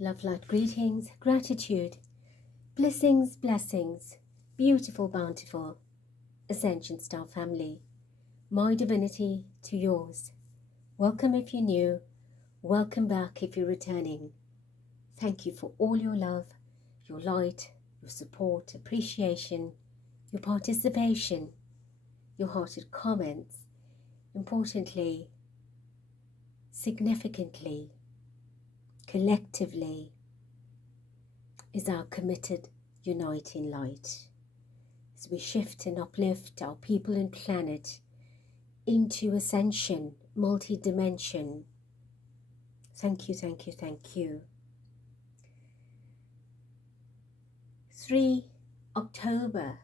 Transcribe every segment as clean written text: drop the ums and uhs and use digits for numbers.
Love, light, greetings, gratitude, blessings, blessings, beautiful, bountiful, Ascension Star family, my divinity to yours. Welcome if you're new, welcome back if you're returning. Thank you for all your love, your light, your support, appreciation, your participation, your hearted comments, importantly, significantly, collectively, is our committed uniting light as we shift and uplift our people and planet into ascension, multi-dimension. Thank you, thank you, thank you. 3 October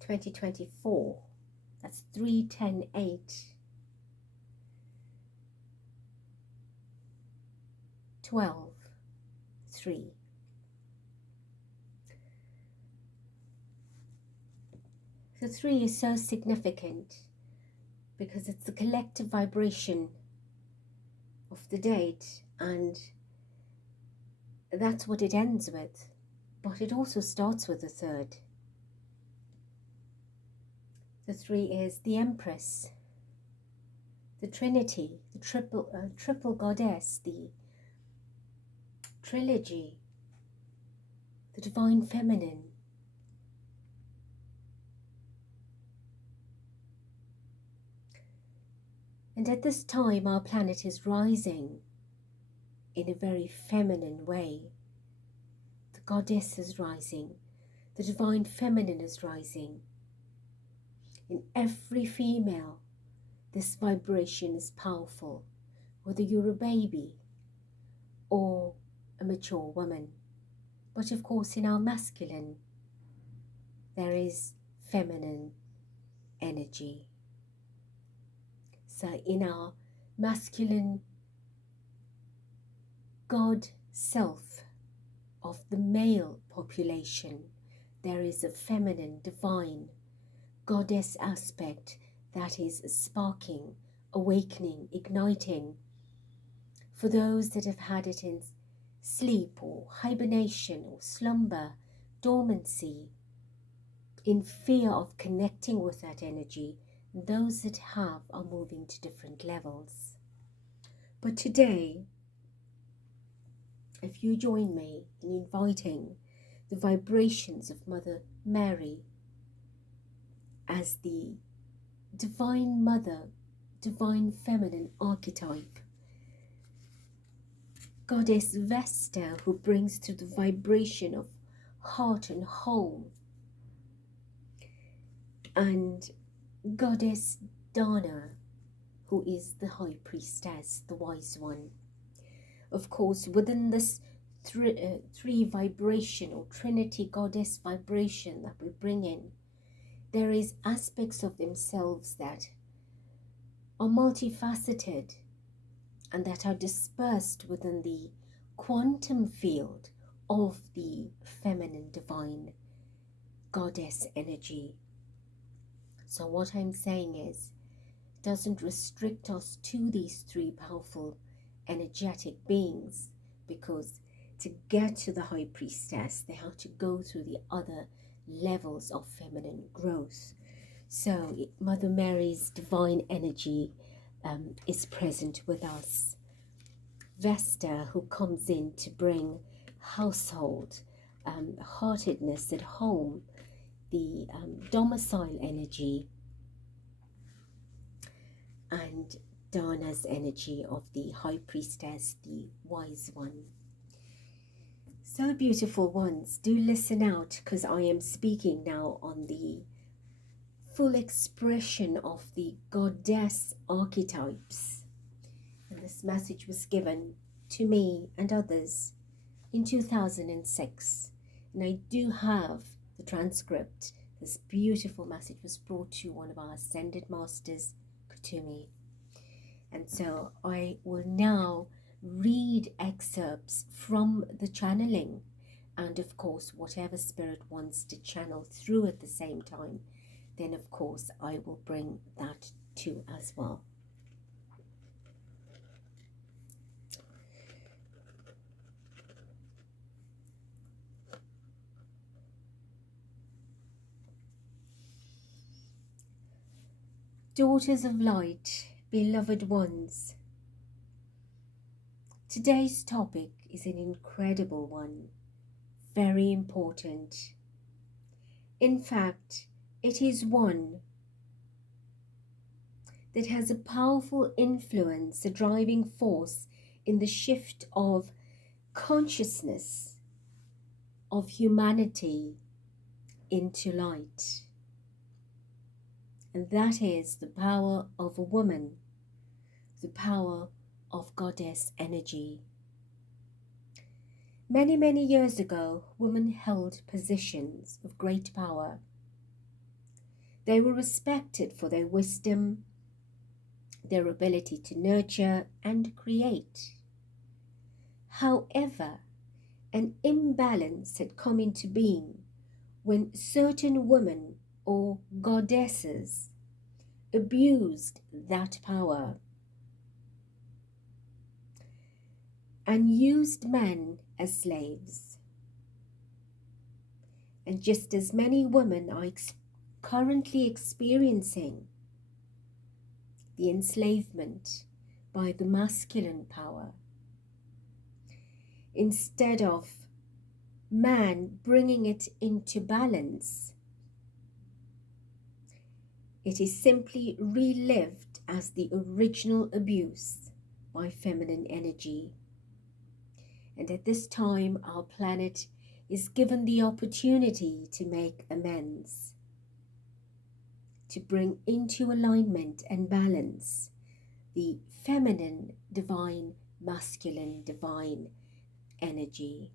2024, that's 3/10/8, 12/3. The 3 is so significant because it's the collective vibration of the date, and that's what it ends with, but it also starts with the 3rd. The 3 is the Empress, the Trinity, the triple goddess, the trilogy, the divine feminine. And at this time, our planet is rising in a very feminine way. The goddess is rising, the divine feminine is rising. In every female, this vibration is powerful, whether you're a baby or a mature woman. But of course, in our masculine, there is feminine energy. So in our masculine God self of the male population, there is a feminine, divine, goddess aspect that is sparking, awakening, igniting. For those that have had it in sleep or hibernation or slumber, dormancy, in fear of connecting with that energy, those that have are moving to different levels. But today, if you join me in inviting the vibrations of Mother Mary as the divine mother, divine feminine archetype, Goddess Vesta, who brings through the vibration of heart and home, and Goddess Dana, who is the High Priestess, the Wise One. Of course, within this three vibration or Trinity Goddess vibration that we bring in, there is aspects of themselves that are multifaceted and that are dispersed within the quantum field of the feminine divine goddess energy. So what I'm saying is, it doesn't restrict us to these 3 powerful energetic beings, because to get to the High Priestess, they have to go through the other levels of feminine growth. So Mother Mary's divine energy is present with us. Vesta, who comes in to bring household, heartedness at home, the domicile energy, and Dana's energy of the High Priestess, the Wise One. So beautiful ones, do listen out, because I am speaking now on the full expression of the goddess archetypes. And this message was given to me and others in 2006. And I do have the transcript. This beautiful message was brought to one of our Ascended Masters to me. And so I will now read excerpts from the channeling, and of course whatever spirit wants to channel through at the same time, then of course I will bring that too as well. Daughters of light, beloved ones, today's topic is an incredible one, very important. In fact, it is one that has a powerful influence, a driving force in the shift of consciousness of humanity into light. And that is the power of a woman, the power of goddess energy. Many, many years ago, women held positions of great power. They were respected for their wisdom, their ability to nurture and create. However, an imbalance had come into being when certain women or goddesses abused that power and used men as slaves. And just as many women are currently experiencing the enslavement by the masculine power, instead of man bringing it into balance, it is simply relived as the original abuse by feminine energy. And at this time, our planet is given the opportunity to make amends, to bring into alignment and balance the feminine divine, masculine divine energy.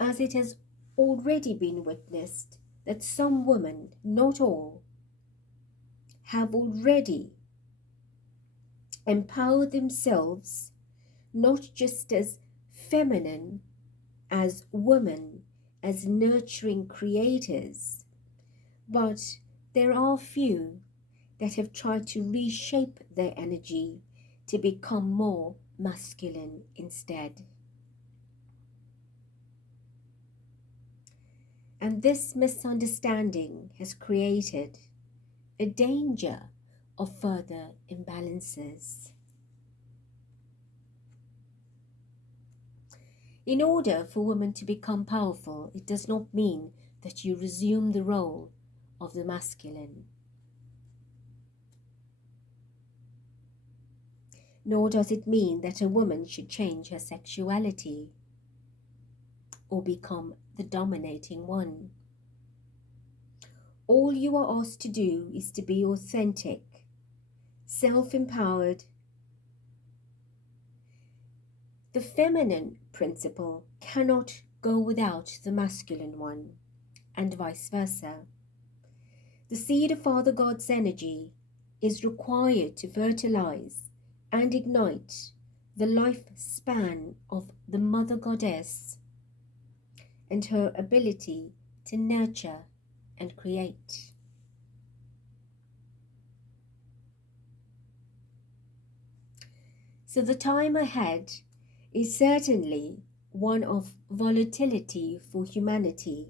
As it has already been witnessed that some women, not all, have already empowered themselves not just as feminine, as women, as nurturing creators, but there are few that have tried to reshape their energy to become more masculine instead. And this misunderstanding has created a danger of further imbalances. In order for women to become powerful, it does not mean that you resume the role of the masculine. Nor does it mean that a woman should change her sexuality or become the dominating one. All you are asked to do is to be authentic, self-empowered. The feminine principle cannot go without the masculine one, and vice versa. The seed of Father God's energy is required to fertilize and ignite the lifespan of the Mother Goddess and her ability to nurture and create. So the time ahead is certainly one of volatility for humanity,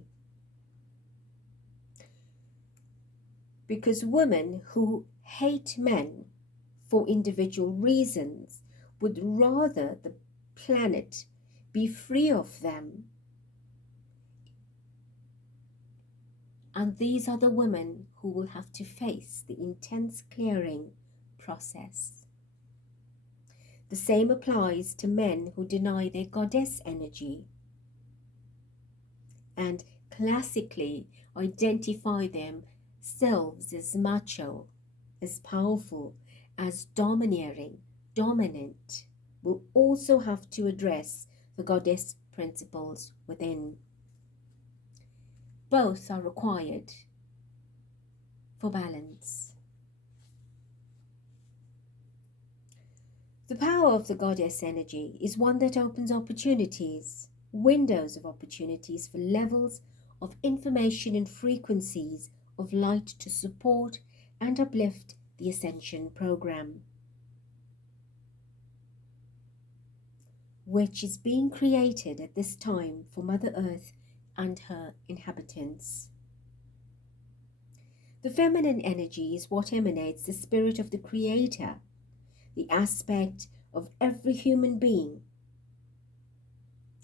because women who hate men for individual reasons would rather the planet be free of them. And these are the women who will have to face the intense clearing process. The same applies to men who deny their goddess energy and classically identify themselves as macho, as powerful, as domineering, dominant, will also have to address the goddess principles within. Both are required for balance. The power of the goddess energy is one that opens opportunities, windows of opportunities for levels of information and frequencies of light to support and uplift the Ascension program, which is being created at this time for Mother Earth and her inhabitants. The feminine energy is what emanates the spirit of the Creator, the aspect of every human being.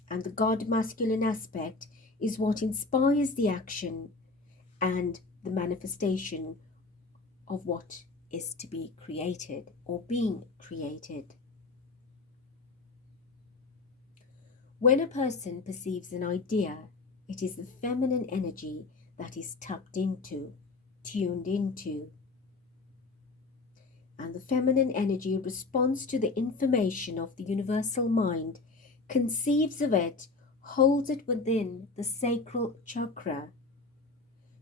And the God masculine aspect is what inspires the action and the manifestation of what is to be created or being created. When a person perceives an idea, it is the feminine energy that is tapped into, tuned into. And the feminine energy responds to the information of the universal mind, conceives of it, holds it within the sacral chakra,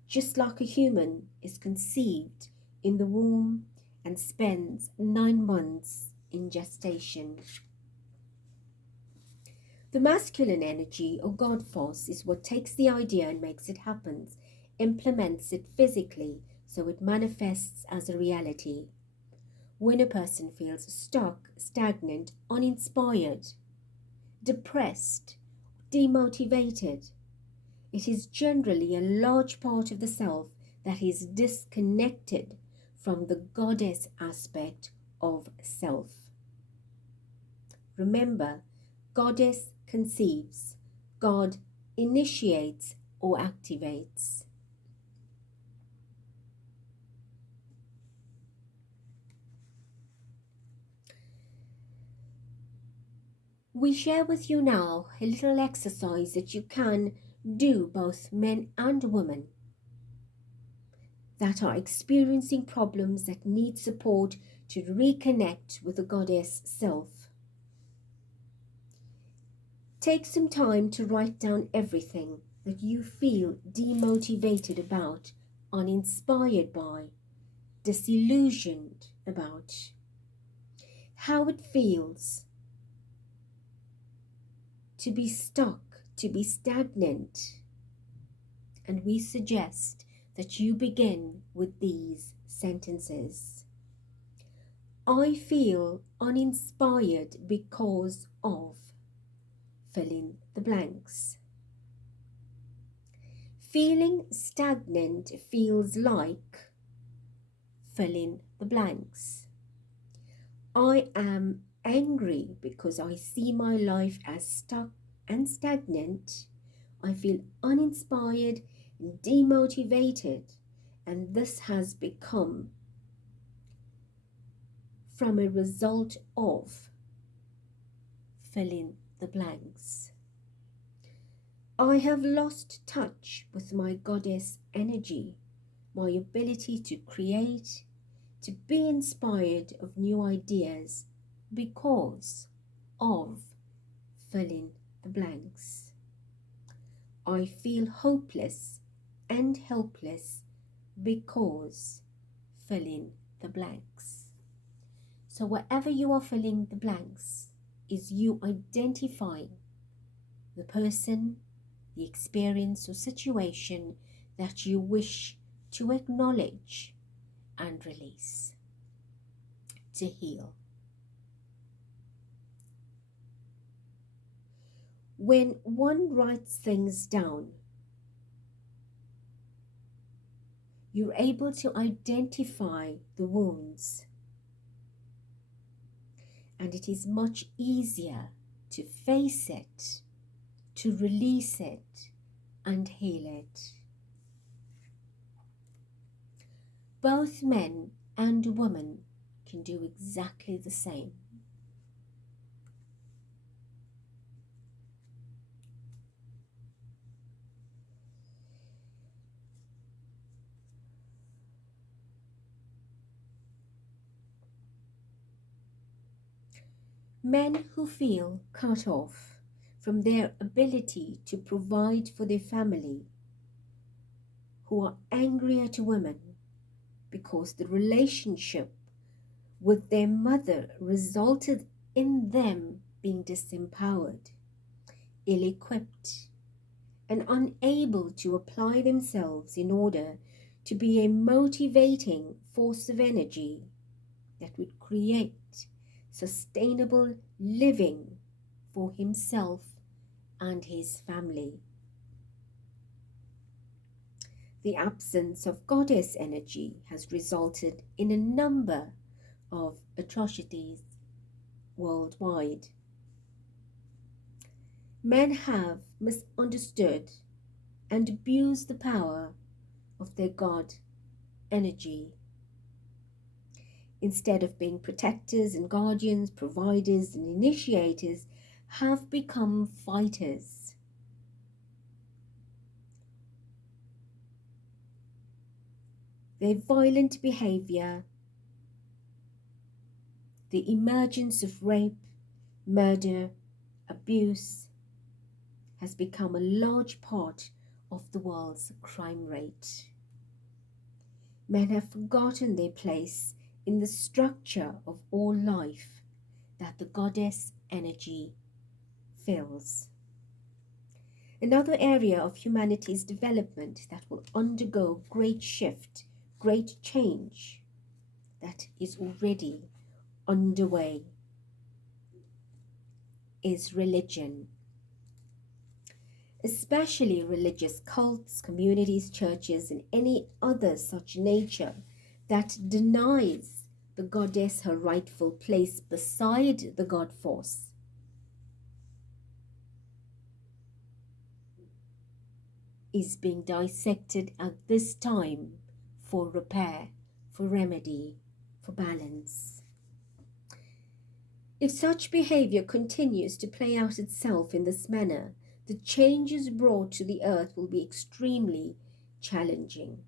just like a human is conceived in the womb and spends 9 months in gestation. The masculine energy or God force is what takes the idea and makes it happen, implements it physically so it manifests as a reality. When a person feels stuck, stagnant, uninspired, depressed, demotivated, it is generally a large part of the self that is disconnected from the goddess aspect of self. Remember, goddess conceives, God initiates or activates. We share with you now a little exercise that you can do, both men and women that are experiencing problems that need support to reconnect with the goddess self. Take some time to write down everything that you feel demotivated about, uninspired by, disillusioned about, how it feels to be stuck, to be stagnant. And we suggest that you begin with these sentences. I feel uninspired because of, fill in the blanks. Feeling stagnant feels like, fill in the blanks. I am angry because I see my life as stuck and stagnant. I feel uninspired and demotivated, and this has become from a result of, fill in the blanks. I have lost touch with my goddess energy, my ability to create, to be inspired of new ideas because of, fill in the blanks. I feel hopeless and helpless because, fill in the blanks. So wherever you are filling the blanks is you identifying the person, the experience or situation that you wish to acknowledge and release, to heal. When one writes things down, you're able to identify the wounds, and it is much easier to face it, to release it, and heal it. Both men and women can do exactly the same. Men who feel cut off from their ability to provide for their family, who are angry at women because the relationship with their mother resulted in them being disempowered, ill-equipped, and unable to apply themselves in order to be a motivating force of energy that would create sustainable living for himself and his family. The absence of goddess energy has resulted in a number of atrocities worldwide. Men have misunderstood and abused the power of their god energy. Instead of being protectors and guardians, providers and initiators, have become fighters. Their violent behavior, the emergence of rape, murder, abuse, has become a large part of the world's crime rate. Men have forgotten their place in the structure of all life that the goddess energy fills. Another area of humanity's development that will undergo great shift, great change, that is already underway, is religion. Especially religious cults, communities, churches, and any other such nature that denies the goddess her rightful place beside the god force. Is being dissected at this time for repair, for remedy, for balance. If such behavior continues to play out itself in this manner, the changes brought to the earth will be extremely challenging.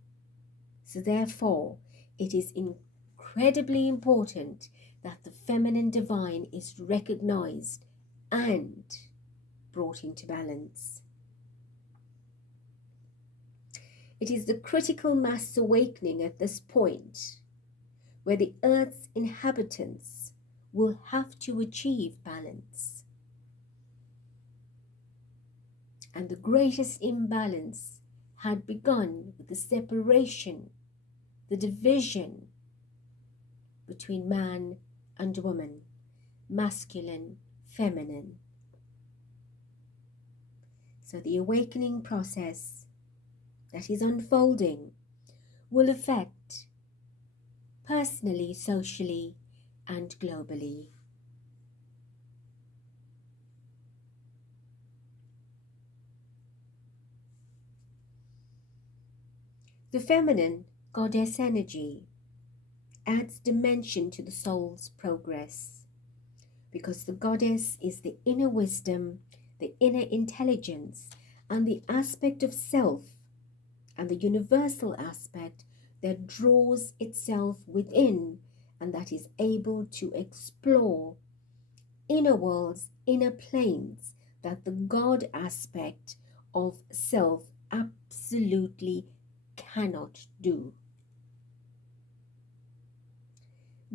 So therefore, it is incredibly important that the feminine divine is recognized and brought into balance. It is the critical mass awakening at this point where the earth's inhabitants will have to achieve balance. And the greatest imbalance had begun with the separation, the division between man and woman, masculine, feminine. So the awakening process that is unfolding will affect personally, socially, and globally. The feminine goddess energy adds dimension to the soul's progress because the goddess is the inner wisdom, the inner intelligence, and the aspect of self and the universal aspect that draws itself within and that is able to explore inner worlds, inner planes that the God aspect of self absolutely cannot do.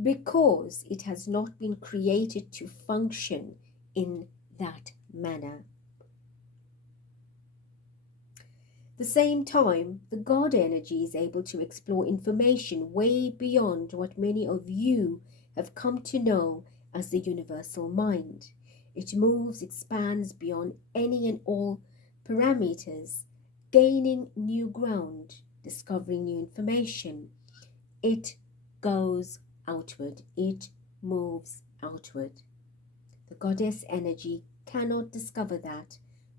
Because it has not been created to function in that manner. At the same time, the God energy is able to explore information way beyond what many of you have come to know as the universal mind. It moves, expands beyond any and all parameters, gaining new ground, discovering new information. It goes outward. It moves outward. The goddess energy cannot discover that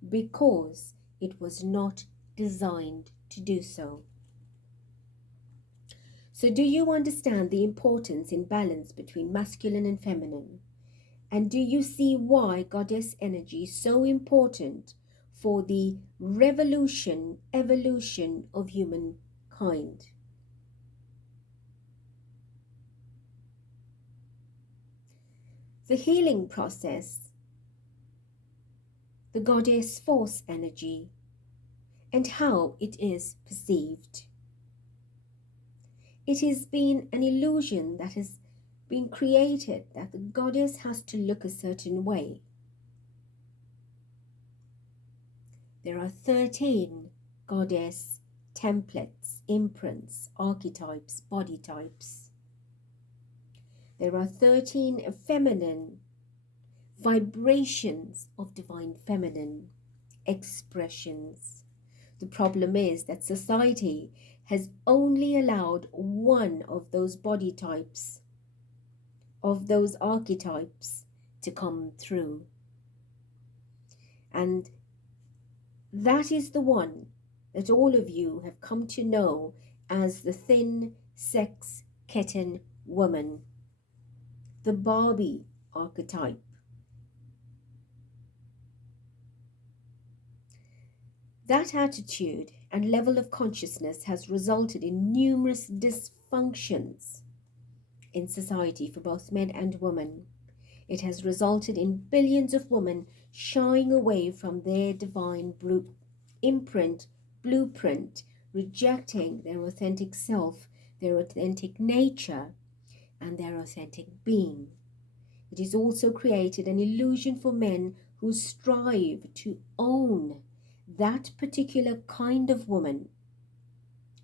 because it was not designed to do so. So do you understand the importance in balance between masculine and feminine? And do you see why goddess energy is so important for the evolution of humankind? The healing process, the goddess force energy, and how it is perceived. It has been an illusion that has been created that the goddess has to look a certain way. There are 13 goddess templates, imprints, archetypes, body types. There are 13 feminine vibrations of divine feminine expressions. The problem is that society has only allowed one of those body types, of those archetypes, to come through. And that is the one that all of you have come to know as the thin sex kitten woman, the Barbie archetype. That attitude and level of consciousness has resulted in numerous dysfunctions in society for both men and women. It has resulted in billions of women shying away from their divine blueprint, rejecting their authentic self, their authentic nature, and their authentic being. It has also created an illusion for men who strive to own that particular kind of woman,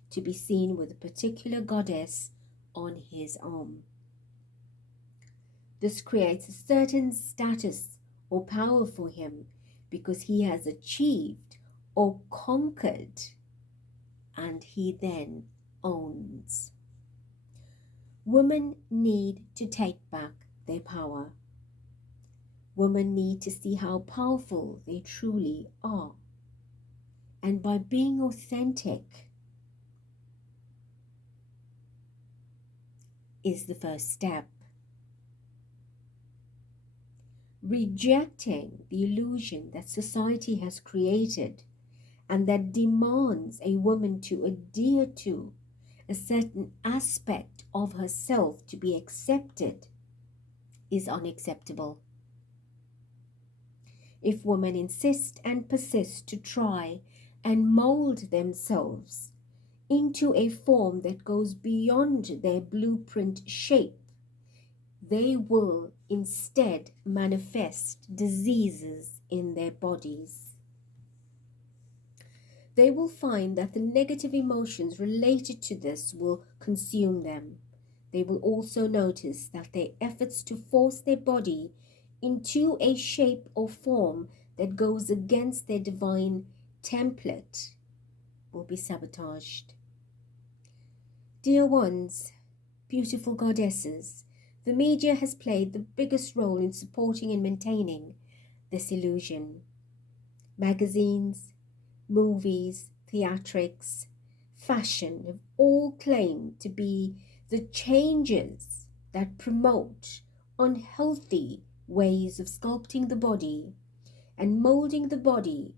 to be seen with a particular goddess on his arm. This creates a certain status or power for him because he has achieved or conquered, and he then owns. Women need to take back their power. Women need to see how powerful they truly are. And by being authentic is the first step. Rejecting the illusion that society has created and that demands a woman to adhere to a certain aspect of herself to be accepted is unacceptable. If women insist and persist to try and mold themselves into a form that goes beyond their blueprint shape, they will instead manifest diseases in their bodies. They will find that the negative emotions related to this will consume them. They will also notice that their efforts to force their body into a shape or form that goes against their divine template will be sabotaged. Dear ones, beautiful goddesses, the media has played the biggest role in supporting and maintaining this illusion. Magazines, movies, theatrics, fashion have all claimed to be the changes that promote unhealthy ways of sculpting the body and molding the body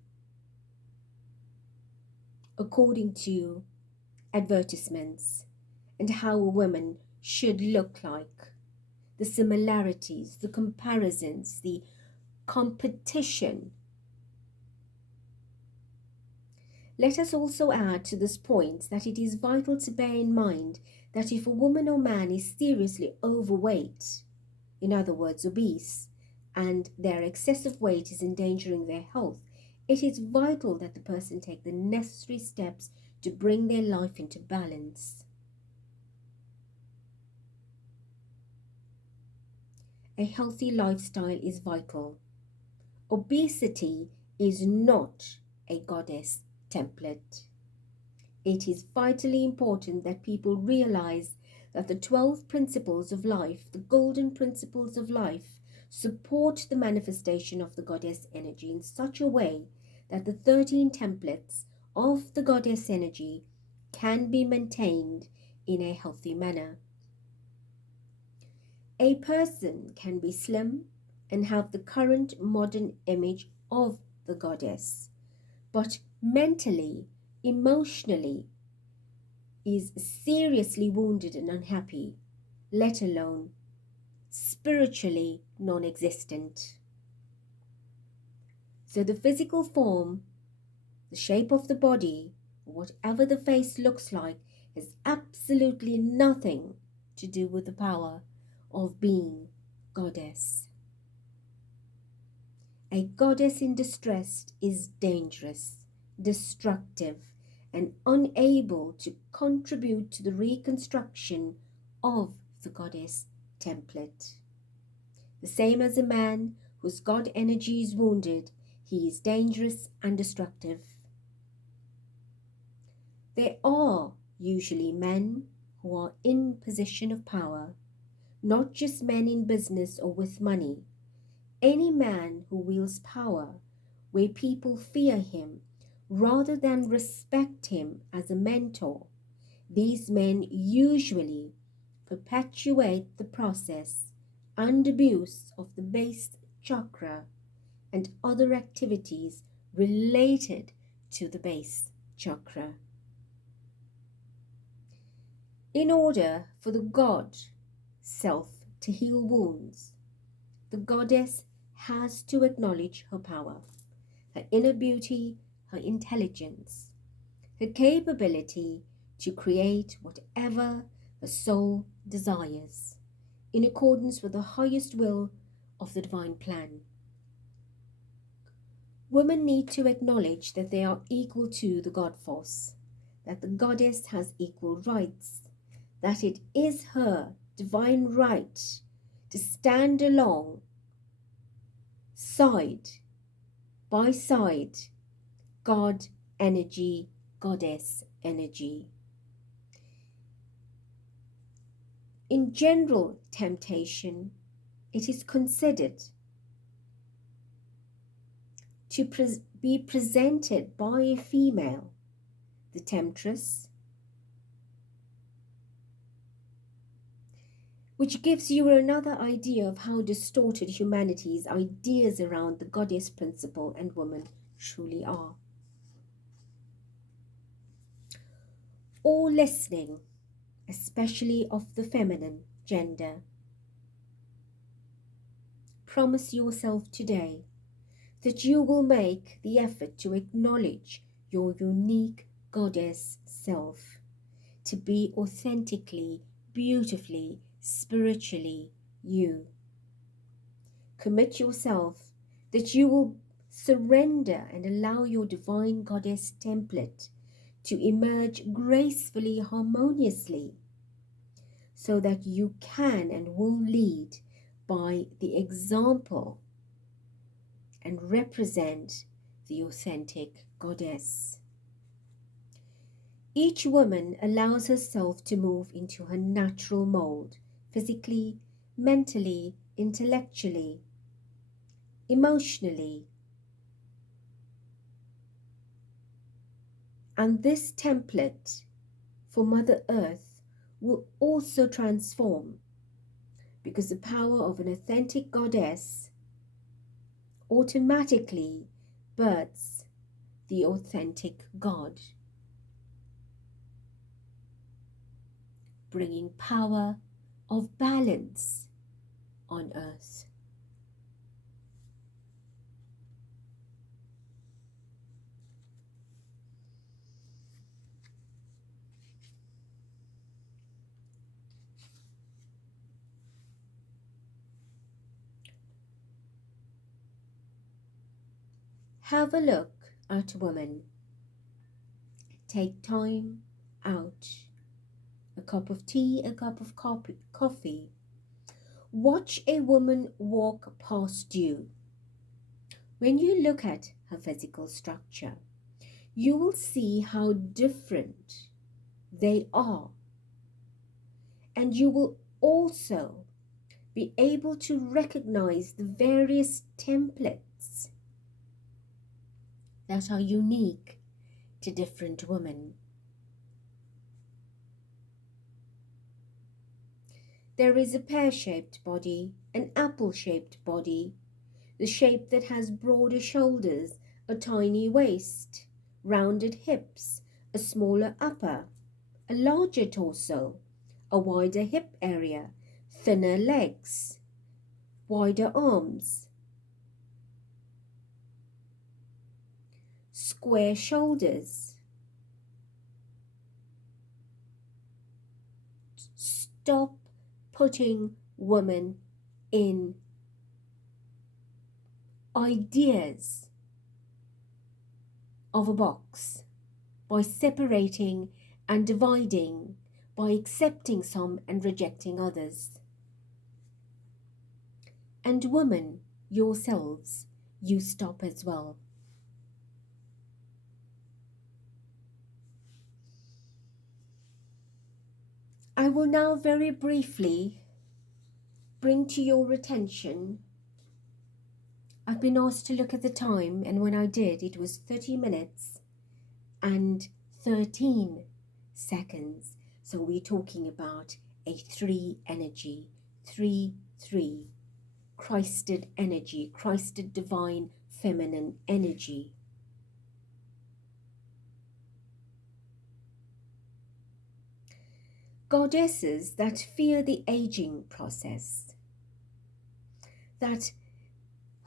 according to advertisements and how a woman should look like. The similarities, the comparisons, the competition. Let us also add to this point that it is vital to bear in mind that if a woman or man is seriously overweight, in other words, obese, and their excessive weight is endangering their health, it is vital that the person take the necessary steps to bring their life into balance. A healthy lifestyle is vital. Obesity is not a goddess template. It is vitally important that people realize that the 12 principles of life, the golden principles of life, support the manifestation of the goddess energy in such a way that the 13 templates of the goddess energy can be maintained in a healthy manner. A person can be slim and have the current modern image of the goddess, but mentally, emotionally, is seriously wounded and unhappy, let alone spiritually non-existent. So the physical form, the shape of the body, whatever the face looks like, has absolutely nothing to do with the power of being goddess. A goddess in distress is dangerous, destructive, and unable to contribute to the reconstruction of the goddess template. The same as a man whose god energy is wounded, he is dangerous and destructive. There are usually men who are in position of power, not just men in business or with money. Any man who wields power where people fear him rather than respect him as a mentor, these men usually perpetuate the process and abuse of the base chakra and other activities related to the base chakra. In order for the god self to heal wounds, the goddess has to acknowledge her power, her inner beauty, her intelligence, her capability to create whatever her soul desires, in accordance with the highest will of the divine plan. Women need to acknowledge that they are equal to the God force, that the goddess has equal rights, that it is her divine right to stand along side by side, God energy, goddess energy. In general temptation, it is considered to be presented by a female, the temptress, which gives you another idea of how distorted humanity's ideas around the goddess principle and woman truly are. All listening, especially of the feminine gender, promise yourself today that you will make the effort to acknowledge your unique goddess self, to be authentically, beautifully, spiritually you. Commit yourself that you will surrender and allow your divine goddess template to emerge gracefully, harmoniously, so that you can and will lead by the example and represent the authentic goddess. Each woman allows herself to move into her natural mold, physically, mentally, intellectually, emotionally. And this template for Mother Earth will also transform, because the power of an authentic goddess automatically births the authentic God, bringing power of balance on earth. Have a look at women. Take time out. A cup of tea, a cup of coffee. Watch a woman walk past you. When you look at her physical structure, you will see how different they are. And you will also be able to recognize the various templates that are unique to different women. There is a pear-shaped body, an apple-shaped body, the shape that has broader shoulders, a tiny waist, rounded hips, a smaller upper, a larger torso, a wider hip area, thinner legs, wider arms, square shoulders. Stop putting women in ideas of a box by separating and dividing, by accepting some and rejecting others. And women, yourselves, you stop as well. I will now very briefly bring to your attention, I've been asked to look at the time, and when I did, it was 30 minutes and 13 seconds. So we're talking about a 3 energy, 3-3, Christed energy, Christed divine feminine energy. Goddesses that fear the aging process, that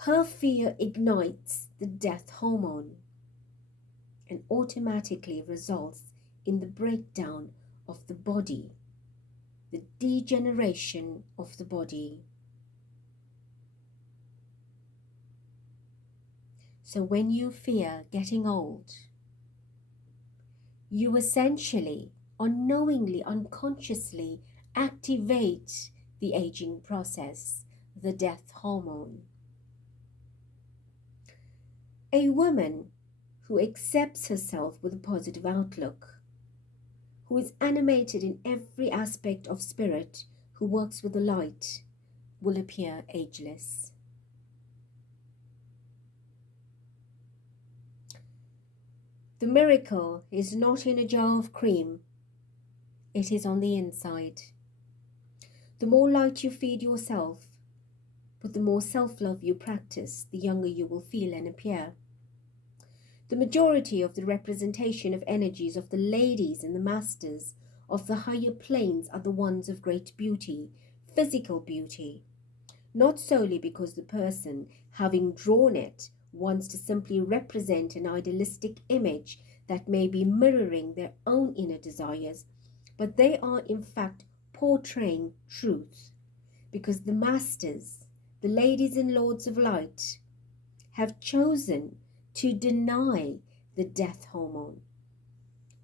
her fear ignites the death hormone and automatically results in the breakdown of the body, the degeneration of the body. So when you fear getting old, you essentially, unknowingly, unconsciously activate the aging process, the death hormone. A woman who accepts herself with a positive outlook, who is animated in every aspect of spirit, who works with the light, will appear ageless. The miracle is not in a jar of cream, it is on the inside. The more light you feed yourself, but the more self-love you practice, the younger you will feel and appear. The majority of the representation of energies of the ladies and the masters of the higher planes are the ones of great beauty, physical beauty, not solely because the person, having drawn it, wants to simply represent an idealistic image that may be mirroring their own inner desires, but they are in fact portraying truth, because the masters, the ladies and lords of light, have chosen to deny the death hormone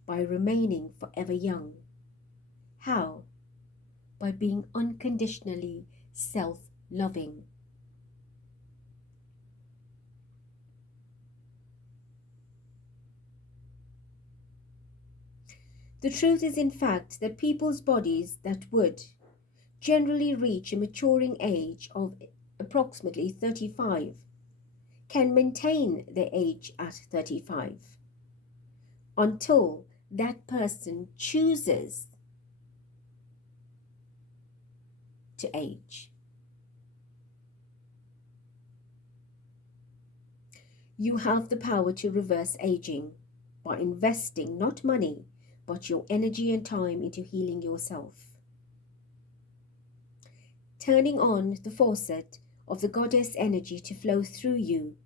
by remaining forever young. How? By being unconditionally self-loving. The truth is, in fact, that people's bodies that would generally reach a maturing age of approximately 35 can maintain their age at 35 until that person chooses to age. You have the power to reverse aging by investing not money, but your energy and time into healing yourself. Turning on the faucet of the goddess energy to flow through you,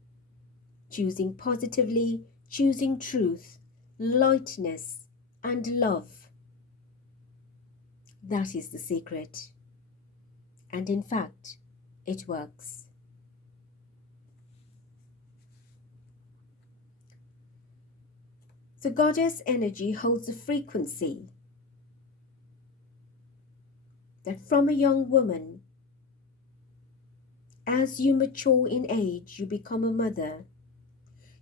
choosing positively, choosing truth, lightness, and love. That is the secret. And in fact, it works. The goddess energy holds a frequency that from a young woman, as you mature in age, you become a mother,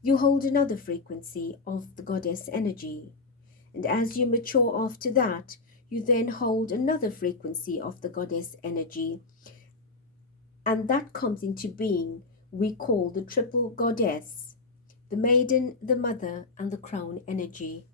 you hold another frequency of the goddess energy. And as you mature after that, you then hold another frequency of the goddess energy. And that comes into being, we call the triple goddess, the maiden, the mother, and the crown energy.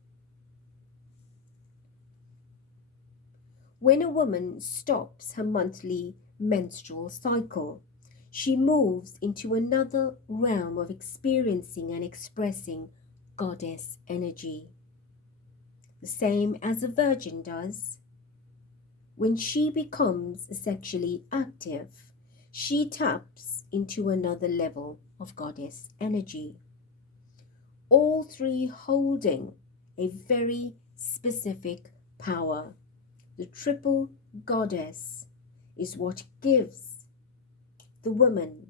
When a woman stops her monthly menstrual cycle, she moves into another realm of experiencing and expressing goddess energy. The same as a virgin does. When she becomes sexually active, she taps into another level of goddess energy. All three holding a very specific power. The triple goddess is what gives the woman,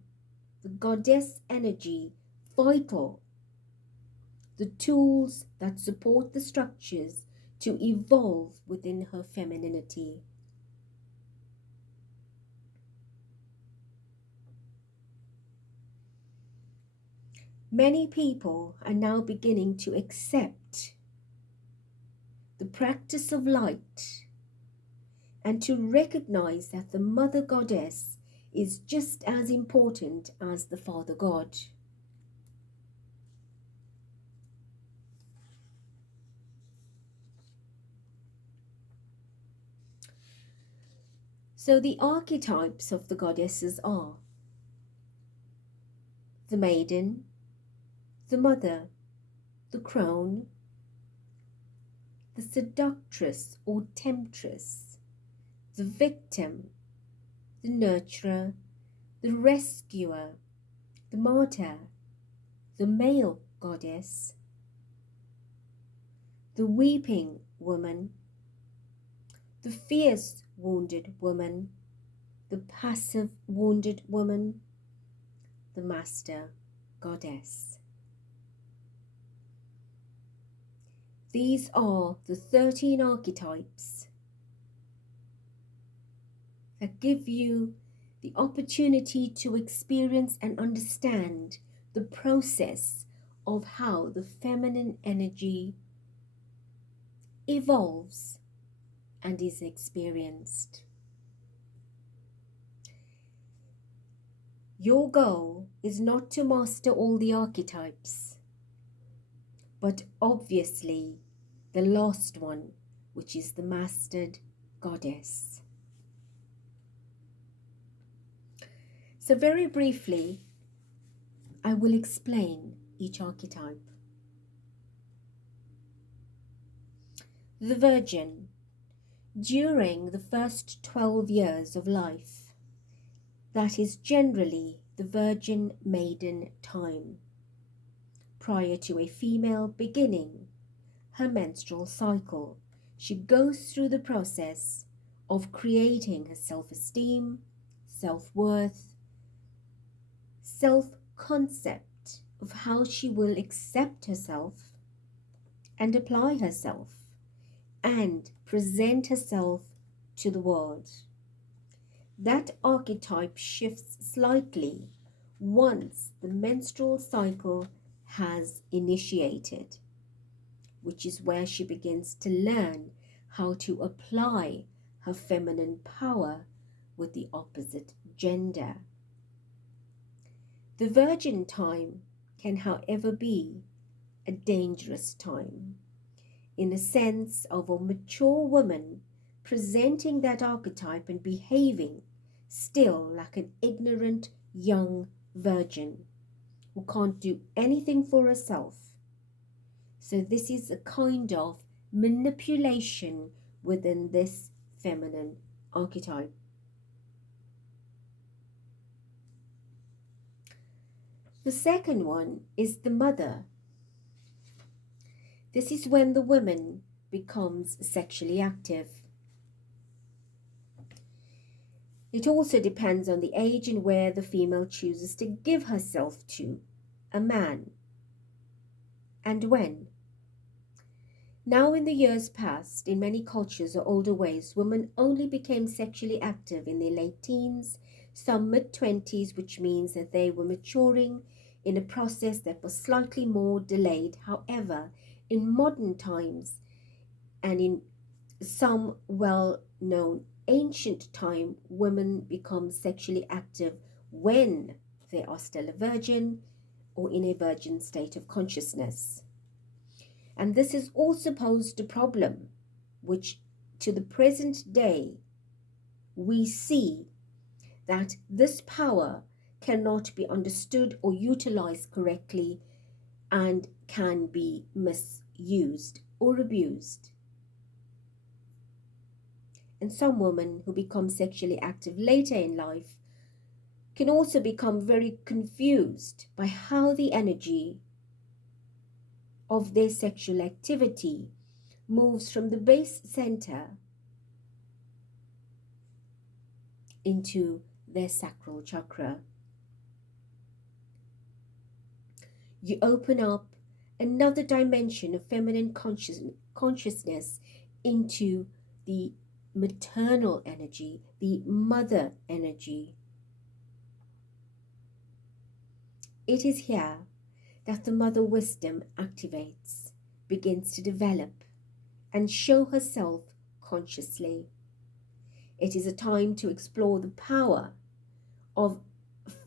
the goddess energy, vital, the tools that support the structures to evolve within her femininity. Many people are now beginning to accept the practice of light and to recognize that the Mother Goddess is just as important as the Father God. So the archetypes of the goddesses are the maiden, the mother, the crone, the seductress or temptress, the victim, the nurturer, the rescuer, the martyr, the male goddess, the weeping woman, the fierce wounded woman, the passive wounded woman, the master goddess. These are the 13 archetypes that give you the opportunity to experience and understand the process of how the feminine energy evolves and is experienced. Your goal is not to master all the archetypes, but obviously the last one, which is the mastered goddess. So very briefly, I will explain each archetype. The Virgin. During the first 12 years of life, that is generally the virgin maiden time, prior to a female beginning her menstrual cycle, she goes through the process of creating her self-esteem, self-worth, self-concept of how she will accept herself and apply herself and present herself to the world. That archetype shifts slightly once the menstrual cycle has initiated, which is where she begins to learn how to apply her feminine power with the opposite gender. The virgin time can, however, be a dangerous time, in a sense of a mature woman presenting that archetype and behaving still like an ignorant young virgin who can't do anything for herself. So this is a kind of manipulation within this feminine archetype. The second one is the mother. This is when the woman becomes sexually active. It also depends on the age and where the female chooses to give herself to a man, and when. Now, in the years past, in many cultures or older ways, women only became sexually active in their late teens, some mid-20s, which means that they were maturing in a process that was slightly more delayed. However, in modern times and in some well-known ancient time, women become sexually active when they are still a virgin or in a virgin state of consciousness. And this has also posed a problem, which to the present day we see that this power cannot be understood or utilized correctly and can be misused or abused. And some women who become sexually active later in life can also become very confused by how the energy of their sexual activity moves from the base center into their sacral chakra. You open up another dimension of feminine consciousness into the maternal energy, the mother energy. It is here that the mother wisdom activates, begins to develop and show herself consciously. It is a time to explore the power of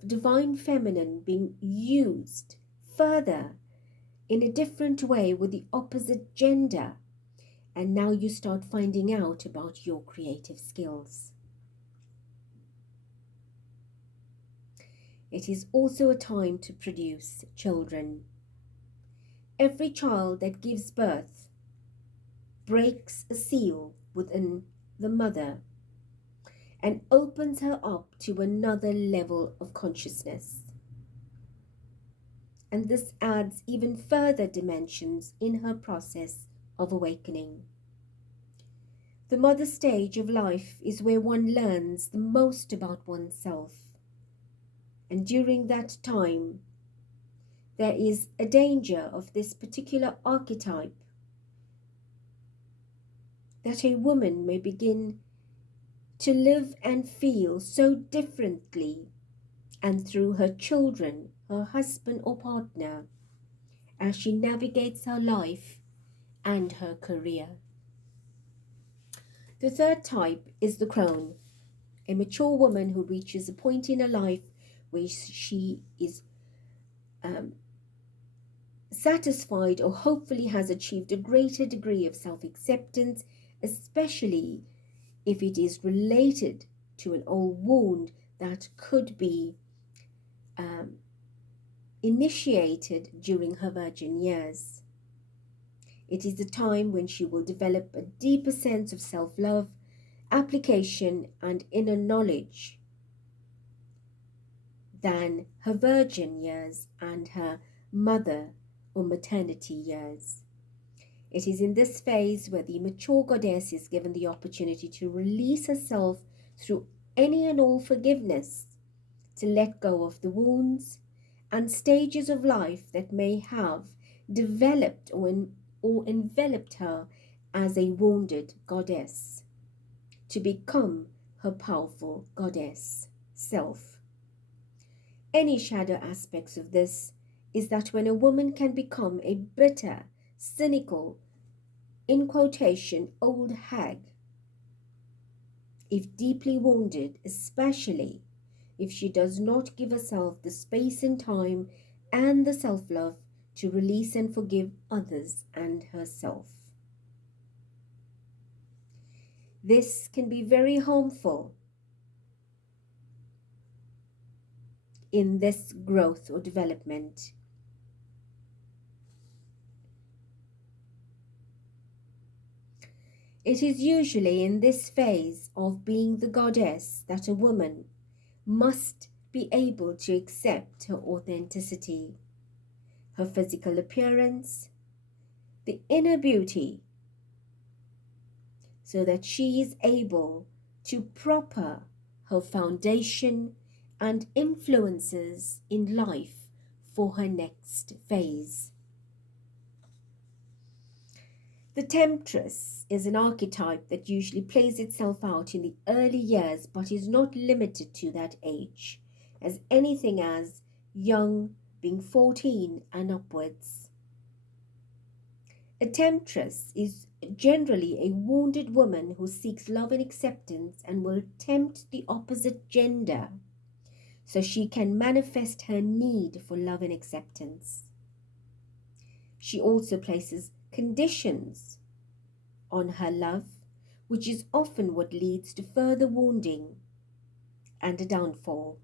divine feminine being used further in a different way with the opposite gender. And now you start finding out about your creative skills. It is also a time to produce children. Every child that gives birth breaks a seal within the mother and opens her up to another level of consciousness. And this adds even further dimensions in her process of awakening. The mother stage of life is where one learns the most about oneself. And during that time, there is a danger of this particular archetype that a woman may begin to live and feel so differently, and through her children, her husband or partner, as she navigates her life and her career. The third type is the crone, a mature woman who reaches a point in her life where she is satisfied or hopefully has achieved a greater degree of self-acceptance, especially if it is related to an old wound that could be initiated during her virgin years. It is the time when she will develop a deeper sense of self-love, application, and inner knowledge than her virgin years and her mother or maternity years. It is in this phase where the mature goddess is given the opportunity to release herself through any and all forgiveness, to let go of the wounds and stages of life that may have developed or enveloped her as a wounded goddess, to become her powerful goddess self. Any shadow aspects of this is that when a woman can become a bitter, cynical, in quotation, old hag, if deeply wounded, especially if she does not give herself the space and time and the self-love to release and forgive others and herself. This can be very harmful in this growth or development. It is usually in this phase of being the goddess that a woman must be able to accept her authenticity, her physical appearance, the inner beauty, so that she is able to proper her foundation and influences in life for her next phase. The temptress is an archetype that usually plays itself out in the early years, but is not limited to that age, as anything as young, being 14 and upwards. A temptress is generally a wounded woman who seeks love and acceptance and will tempt the opposite gender so she can manifest her need for love and acceptance. She also places conditions on her love, which is often what leads to further wounding and a downfall.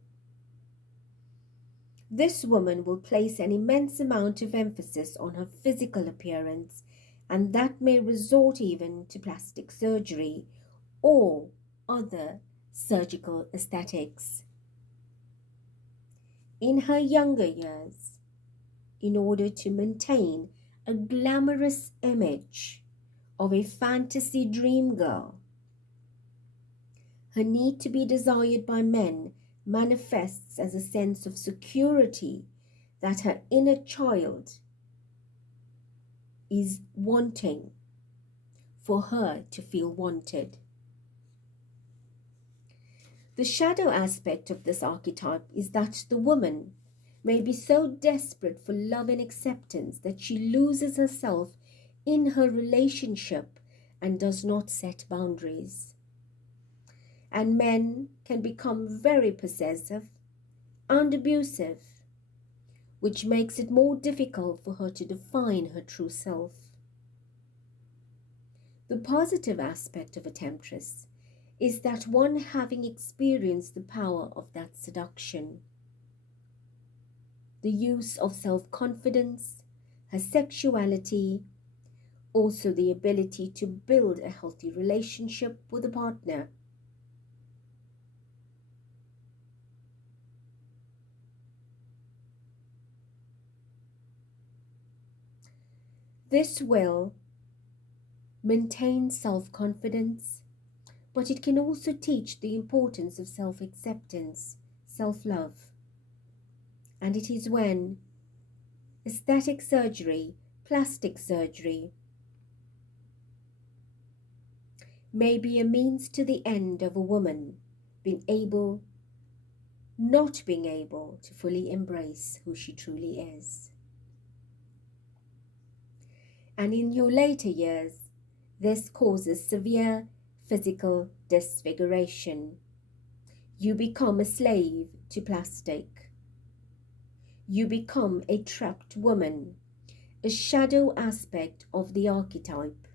This woman will place an immense amount of emphasis on her physical appearance, and that may resort even to plastic surgery or other surgical aesthetics. In her younger years, in order to maintain a glamorous image of a fantasy dream girl, her need to be desired by men manifests as a sense of security that her inner child is wanting for her to feel wanted. The shadow aspect of this archetype is that the woman may be so desperate for love and acceptance that she loses herself in her relationship and does not set boundaries. and men can become very possessive and abusive, which makes it more difficult for her to define her true self. The positive aspect of a temptress is that one having experienced the power of that seduction, the use of self-confidence, her sexuality, also the ability to build a healthy relationship with a partner. This will maintain self-confidence, but it can also teach the importance of self-acceptance, self-love. And it is when aesthetic surgery, plastic surgery, may be a means to the end of a woman not being able to fully embrace who she truly is. And in your later years, this causes severe physical disfiguration. You become a slave to plastic. You become a trapped woman, a shadow aspect of the archetype.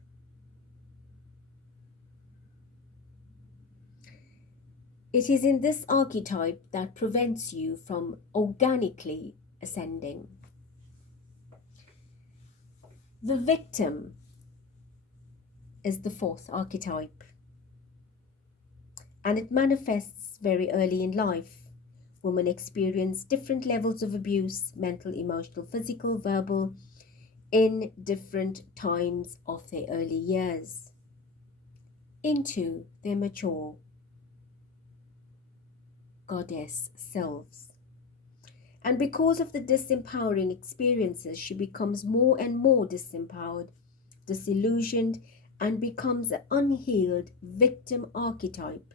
It is in this archetype that prevents you from organically ascending. The victim is the fourth archetype, and it manifests very early in life. Women experience different levels of abuse, mental, emotional, physical, verbal, in different times of their early years, into their mature goddess selves. And because of the disempowering experiences, she becomes more and more disempowered, disillusioned, and becomes an unhealed victim archetype.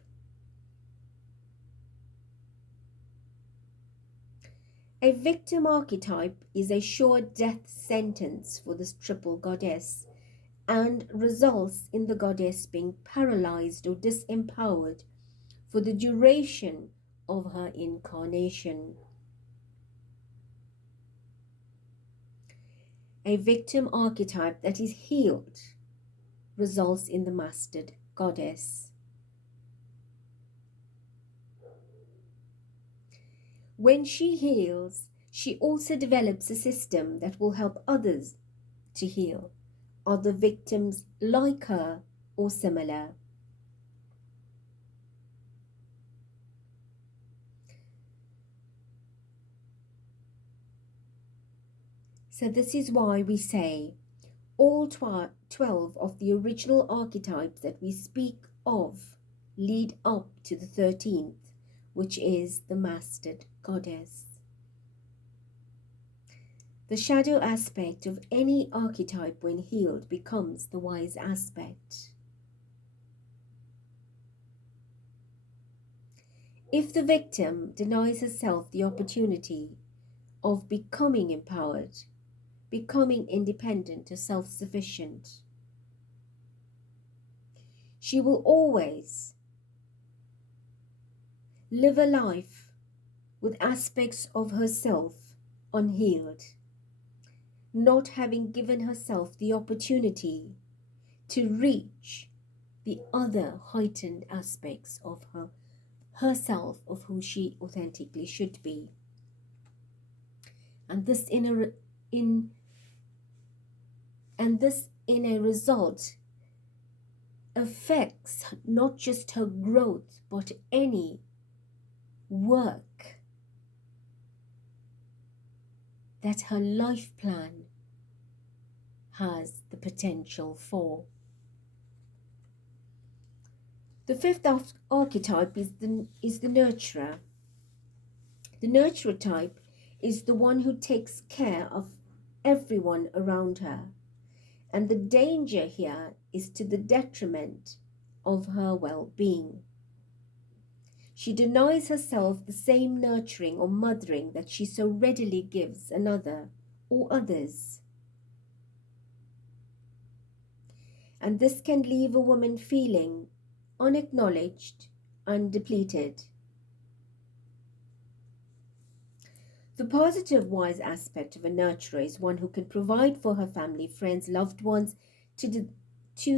A victim archetype is a sure death sentence for this triple goddess and results in the goddess being paralyzed or disempowered for the duration of her incarnation. A victim archetype that is healed results in the mastered goddess. When she heals, she also develops a system that will help others to heal, other victims like her or similar. So this is why we say all 12 of the original archetypes that we speak of lead up to the 13th, which is the mastered goddess. The shadow aspect of any archetype when healed becomes the wise aspect. If the victim denies herself the opportunity of becoming empowered, becoming independent or self-sufficient, she will always live a life with aspects of herself unhealed, not having given herself the opportunity to reach the other heightened aspects of herself, of who she authentically should be. And this in a result affects not just her growth, but any work that her life plan has the potential for. The fifth archetype is the nurturer. The nurturer type is the one who takes care of everyone around her. And the danger here is to the detriment of her well-being. She denies herself the same nurturing or mothering that she so readily gives another or others. And this can leave a woman feeling unacknowledged, undepleted. The positive wise aspect of a nurturer is one who can provide for her family, friends, loved ones to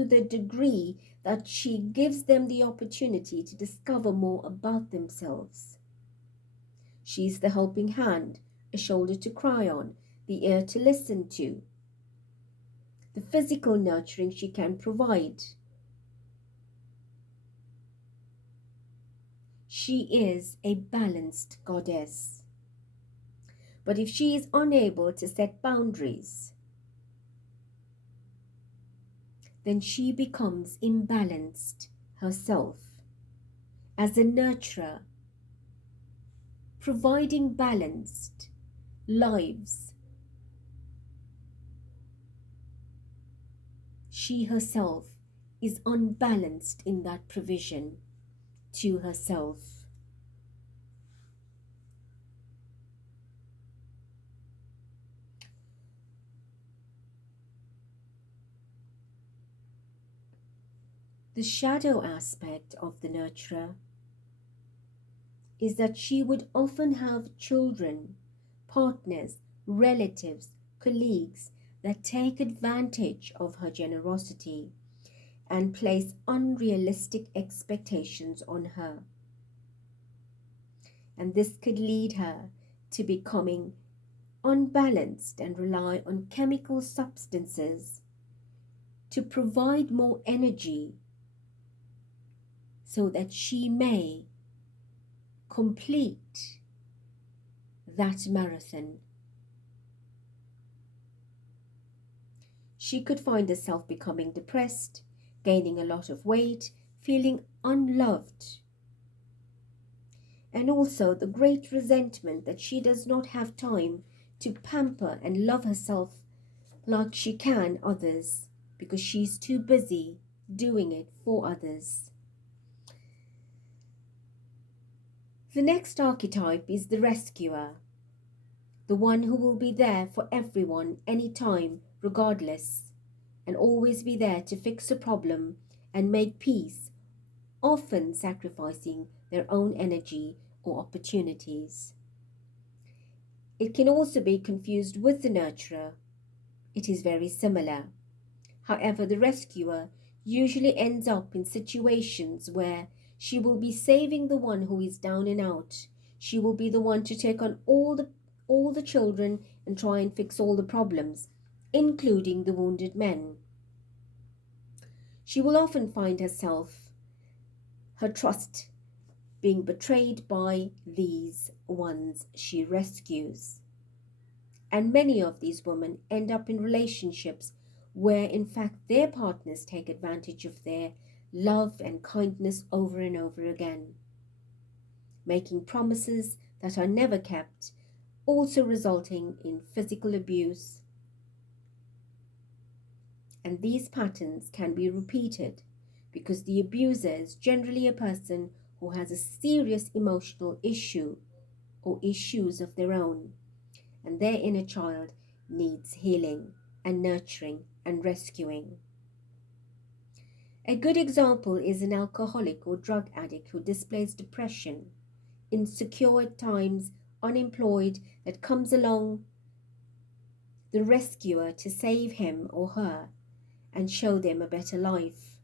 the degree that she gives them the opportunity to discover more about themselves. She is the helping hand, a shoulder to cry on, the ear to listen to. The physical nurturing she can provide. She is a balanced goddess. But if she is unable to set boundaries, then she becomes imbalanced herself. As a nurturer, providing balanced lives, she herself is unbalanced in that provision to herself. The shadow aspect of the nurturer is that she would often have children, partners, relatives, colleagues that take advantage of her generosity and place unrealistic expectations on her. And this could lead her to becoming unbalanced and rely on chemical substances to provide more energy so that she may complete that marathon. She could find herself becoming depressed, gaining a lot of weight, feeling unloved, and also the great resentment that she does not have time to pamper and love herself like she can others because she's too busy doing it for others. The next archetype is the rescuer, the one who will be there for everyone, anytime, regardless, and always be there to fix a problem and make peace, often sacrificing their own energy or opportunities. It can also be confused with the nurturer. It is very similar. However, the rescuer usually ends up in situations where she will be saving the one who is down and out. She will be the one to take on all the children and try and fix all the problems, including the wounded men. She will often find her trust being betrayed by these ones she rescues. And many of these women end up in relationships where in fact their partners take advantage of their love and kindness over and over again, making promises that are never kept, also resulting in physical abuse. And these patterns can be repeated because the abuser is generally a person who has a serious emotional issue or issues of their own, and their inner child needs healing and nurturing and rescuing. A good example is an alcoholic or drug addict who displays depression, insecure at times, unemployed, that comes along the rescuer to save him or her and show them a better life.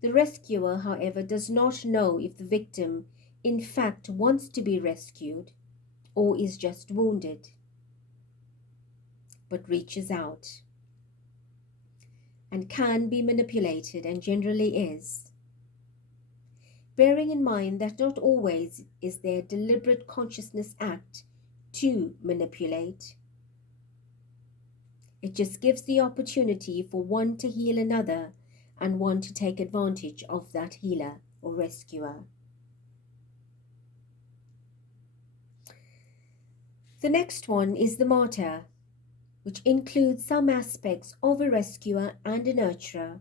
The rescuer, however, does not know if the victim in fact wants to be rescued or is just wounded, but reaches out and can be manipulated, and generally is. Bearing in mind that not always is there a deliberate consciousness act to manipulate. It just gives the opportunity for one to heal another and one to take advantage of that healer or rescuer. The next one is the martyr, which includes some aspects of a rescuer and a nurturer,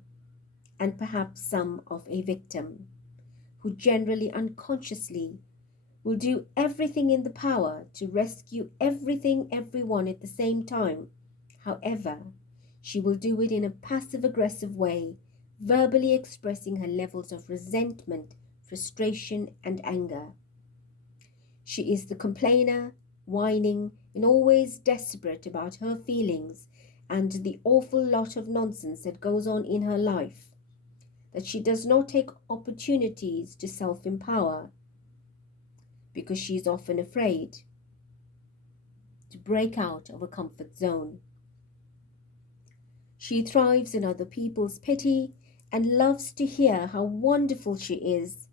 and perhaps some of a victim, who generally unconsciously will do everything in the power to rescue everyone at the same time. However, she will do it in a passive-aggressive way, verbally expressing her levels of resentment, frustration, and anger. She is the complainer, whining, and always desperate about her feelings and the awful lot of nonsense that goes on in her life, that she does not take opportunities to self-empower because she is often afraid to break out of a comfort zone. She thrives in other people's pity and loves to hear how wonderful she is,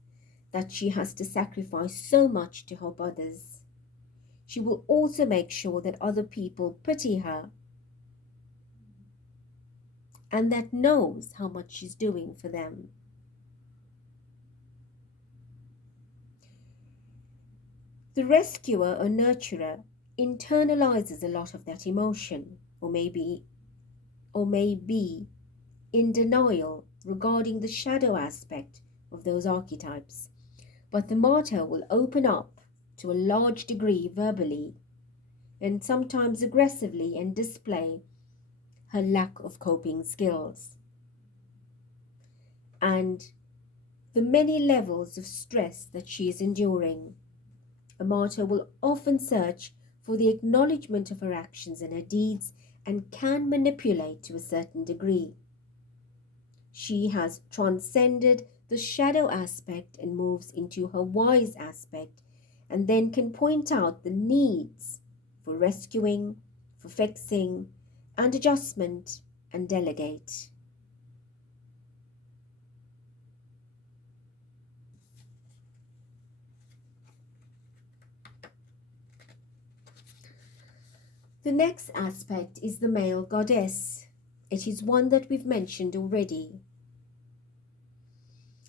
that she has to sacrifice so much to help others. She will also make sure that other people pity her and that knows how much she's doing for them. The rescuer or nurturer internalizes a lot of that emotion, or may be in denial regarding the shadow aspect of those archetypes. But the martyr will open up to a large degree verbally and sometimes aggressively and display her lack of coping skills and the many levels of stress that she is enduring. A martyr will often search for the acknowledgement of her actions and her deeds and can manipulate to a certain degree. She has transcended the shadow aspect and moves into her wise aspect, and then can point out the needs for rescuing, for fixing, and adjustment, and delegate. The next aspect is the male goddess. It is one that we've mentioned already.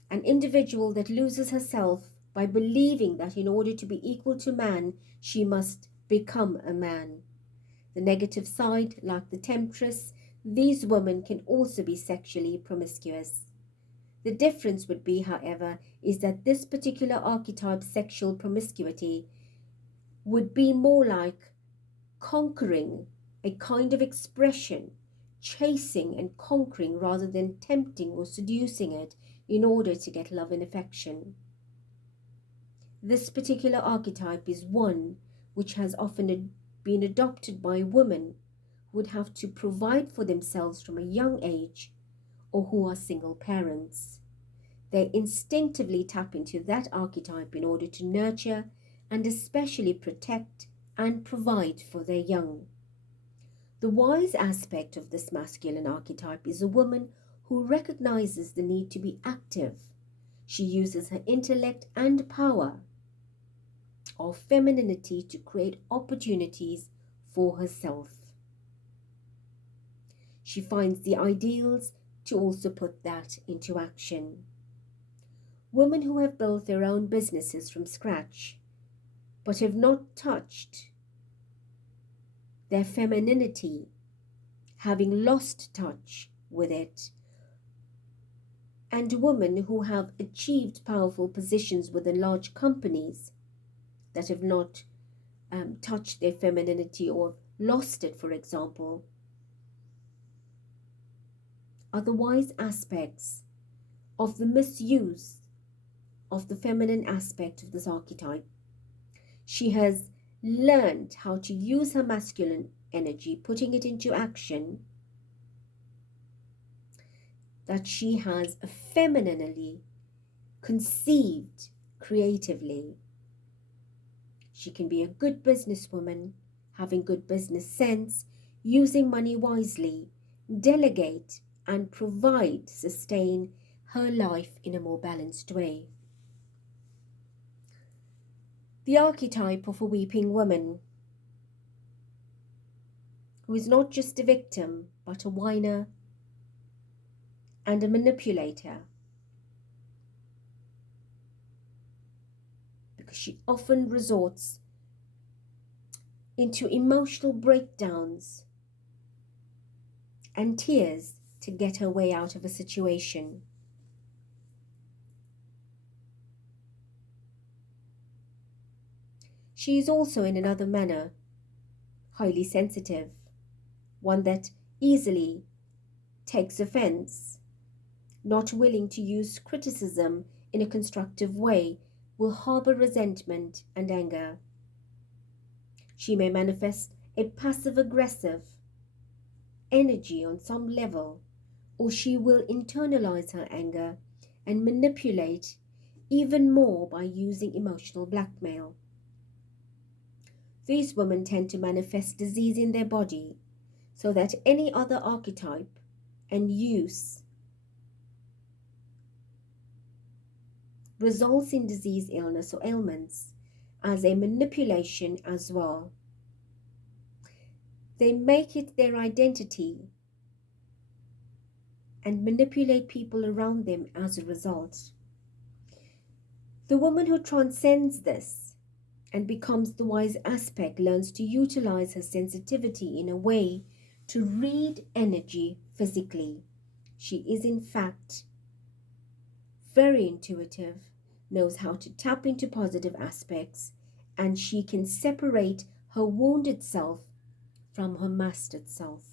An individual that loses herself by believing that in order to be equal to man, she must become a man. The negative side, like the temptress, these women can also be sexually promiscuous. The difference would be, however, is that this particular archetype's sexual promiscuity would be more like conquering, a kind of expression, chasing and conquering rather than tempting or seducing it in order to get love and affection. This particular archetype is one which has often been adopted by women who would have to provide for themselves from a young age or who are single parents. They instinctively tap into that archetype in order to nurture and especially protect and provide for their young. The wise aspect of this masculine archetype is a woman who recognizes the need to be active. She uses her intellect and power or femininity to create opportunities for herself. She finds the ideals to also put that into action. Women who have built their own businesses from scratch but have not touched their femininity, having lost touch with it, and women who have achieved powerful positions within large companies that have not touched their femininity or lost it, for example, are the wise aspects of the misuse of the feminine aspect of this archetype. She has learned how to use her masculine energy, putting it into action, that she has femininely conceived creatively. She can be a good businesswoman, having good business sense, using money wisely, delegate and provide, sustain her life in a more balanced way. The archetype of a weeping woman, who is not just a victim, but a whiner and a manipulator, because she often resorts into emotional breakdowns and tears to get her way out of a situation. She is also, in another manner, highly sensitive, one that easily takes offense, not willing to use criticism in a constructive way, will harbor resentment and anger. She may manifest a passive-aggressive energy on some level, or she will internalize her anger and manipulate even more by using emotional blackmail. These women tend to manifest disease in their body so that any other archetype and use results in disease, illness, or ailments as a manipulation as well. They make it their identity and manipulate people around them as a result. The woman who transcends this and becomes the wise aspect learns to utilize her sensitivity in a way to read energy physically. She is in fact very intuitive, knows how to tap into positive aspects, and she can separate her wounded self from her mastered self.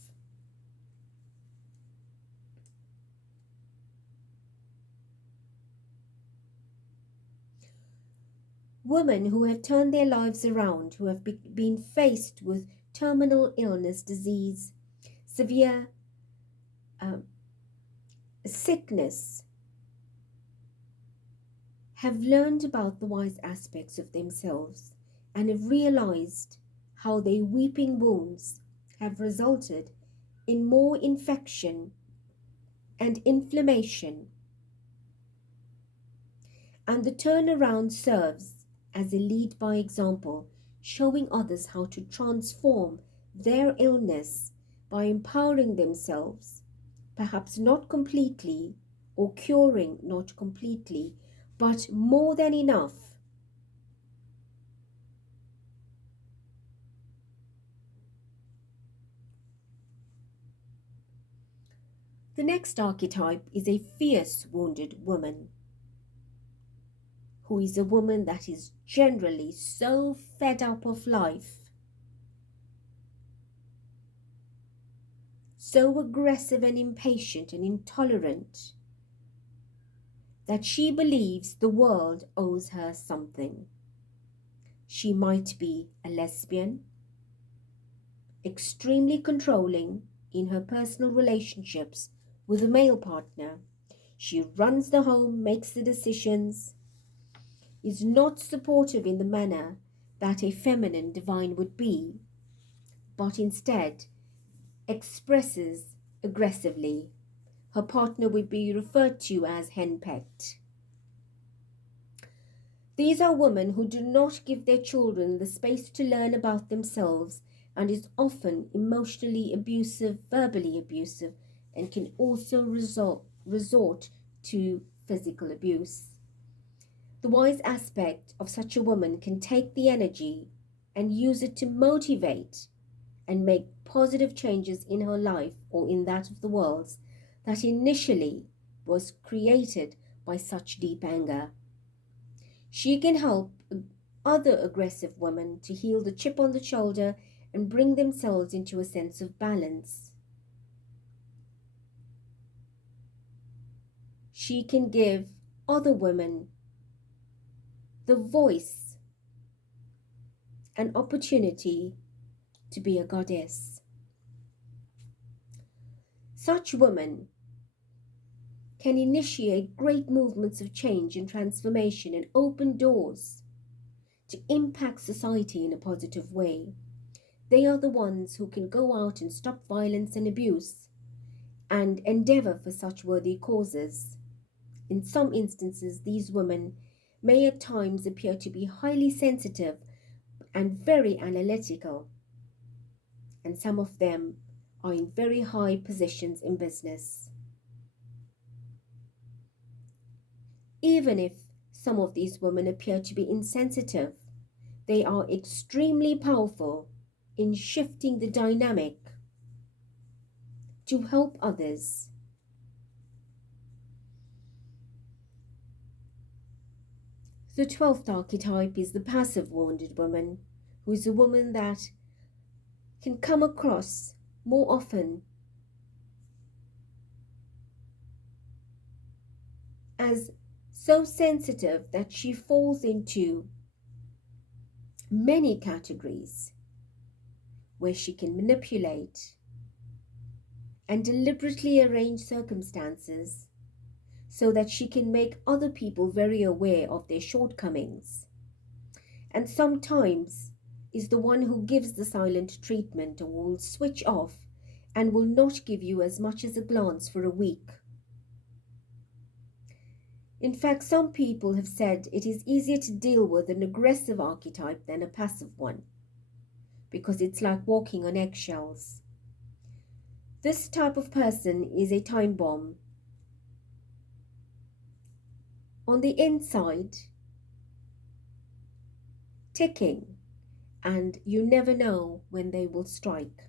Women who have turned their lives around, who have been faced with terminal illness, disease, severe sickness, have learned about the wise aspects of themselves and have realized how their weeping wounds have resulted in more infection and inflammation. And the turnaround serves as a lead by example, showing others how to transform their illness by empowering themselves, perhaps not completely, or curing not completely, but more than enough. The next archetype is a fierce wounded woman, who is a woman that is generally so fed up of life, so aggressive and impatient and intolerant, that she believes the world owes her something. She might be a lesbian, extremely controlling in her personal relationships with a male partner. She runs the home, makes the decisions, is not supportive in the manner that a feminine divine would be, but instead expresses aggressively. Her partner would be referred to as henpecked. These are women who do not give their children the space to learn about themselves and is often emotionally abusive, verbally abusive, and can also resort to physical abuse. The wise aspect of such a woman can take the energy and use it to motivate and make positive changes in her life or in that of the world that initially was created by such deep anger. She can help other aggressive women to heal the chip on the shoulder and bring themselves into a sense of balance. She can give other women the voice and opportunity to be a goddess. Such women can initiate great movements of change and transformation and open doors to impact society in a positive way. They are the ones who can go out and stop violence and abuse and endeavor for such worthy causes. In some instances, these women may at times appear to be highly sensitive and very analytical, and some of them are in very high positions in business. Even if some of these women appear to be insensitive, they are extremely powerful in shifting the dynamic to help others. The 12th archetype is the passive wounded woman, who is a woman that can come across more often as so sensitive that she falls into many categories where she can manipulate and deliberately arrange circumstances so that she can make other people very aware of their shortcomings, and sometimes is the one who gives the silent treatment or will switch off and will not give you as much as a glance for a week. In fact, some people have said it is easier to deal with an aggressive archetype than a passive one, because it's like walking on eggshells. This type of person is a time bomb. On the inside, ticking, and you never know when they will strike.